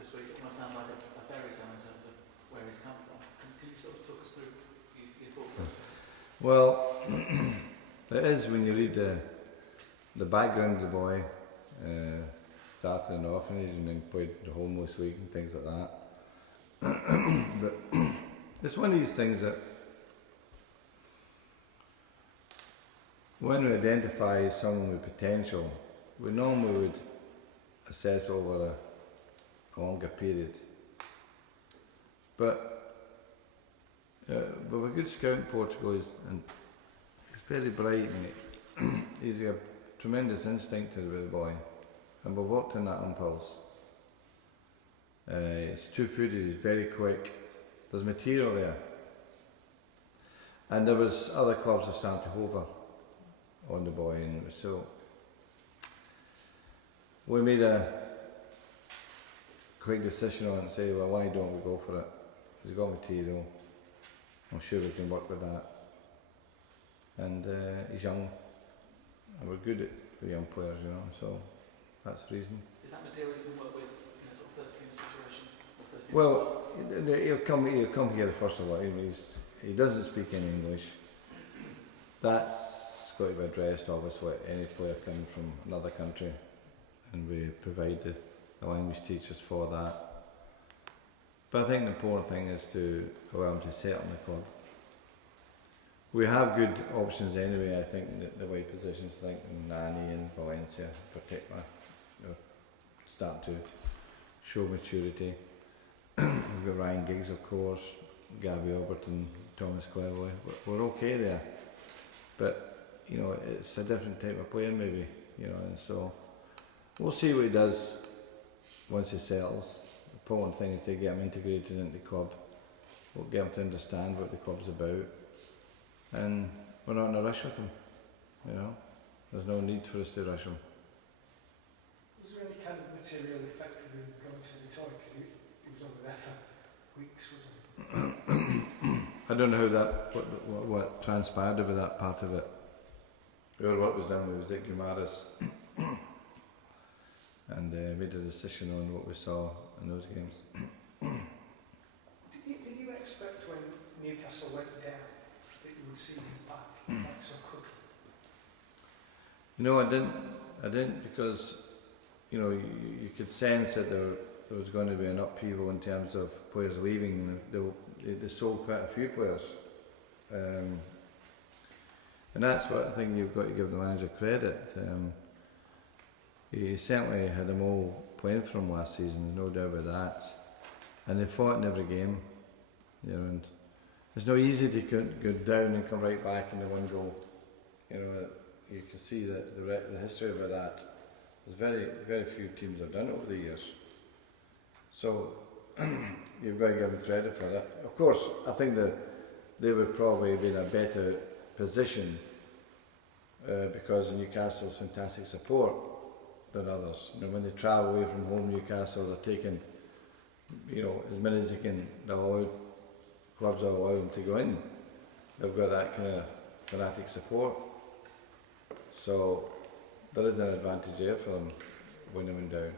this week. It must sound like a fairy tale in terms of where he's come from. Can you sort of talk us through your thought process? Well, it is when you read the background of the boy, started in the orphanage and then played the homeless league and things like that. But it's one of these things that when we identify someone with potential, we normally would assess over a longer period. But a good scout in Portugal is, and he's very bright and he's got tremendous instinct with the boy, and we've worked on that impulse. He's 2-footed, he's very quick, there's material there. And there was other clubs that started to hover on the boy, and so we made a quick decision on it and say, well, why don't we go for it? He's got material, I'm sure we can work with that. And he's young, and we're good at young players, you know, so that's the reason. Is that material you can work with in a sort of first team situation? Well, he'll come here first of all. He doesn't speak any English. That's got to be addressed, obviously, any player coming from another country, and we provide the language teachers for that. But I think the important thing is to allow him to settle in the club. We have good options anyway, I think, in the wide positions. I think Nani and Valencia in particular start to show maturity. We've got Ryan Giggs, of course, Gabby Albert and Thomas Cleverley. We're okay there. But, you know, it's a different type of player maybe, you know, and so we'll see what he does once he settles. The important thing is to get him integrated into the club. We'll get him to understand what the club's about. And we're not in a rush with him, you know. There's no need for us to rush him. Was there any kind of material effectively going to the toy? Because he was over there for weeks, wasn't he? I don't know how that, what transpired over that part of it. Our work was done with Zeke Guimaras and made a decision on what we saw in those games. Did you expect when Newcastle went down that you would see him back so quickly? No, I didn't because, you know, you could sense that there was going to be an upheaval in terms of players leaving. They sold quite a few players. And that's what I think you've got to give the manager credit. He certainly had them all playing for him last season, no doubt about that. And they fought in every game, you know, and it's not easy to go down and come right back in the one goal. You know, you can see that the history about that. There's very few teams have done it over the years. So you've got to give them credit for that. Of course, I think that they would probably be in a better position because of Newcastle's fantastic support than others. You know, when they travel away from home, Newcastle, they're taking, you know, as many as they can. Clubs will allow them to go in. They've got that kind of fanatic support. So there is an advantage there for them when they went down.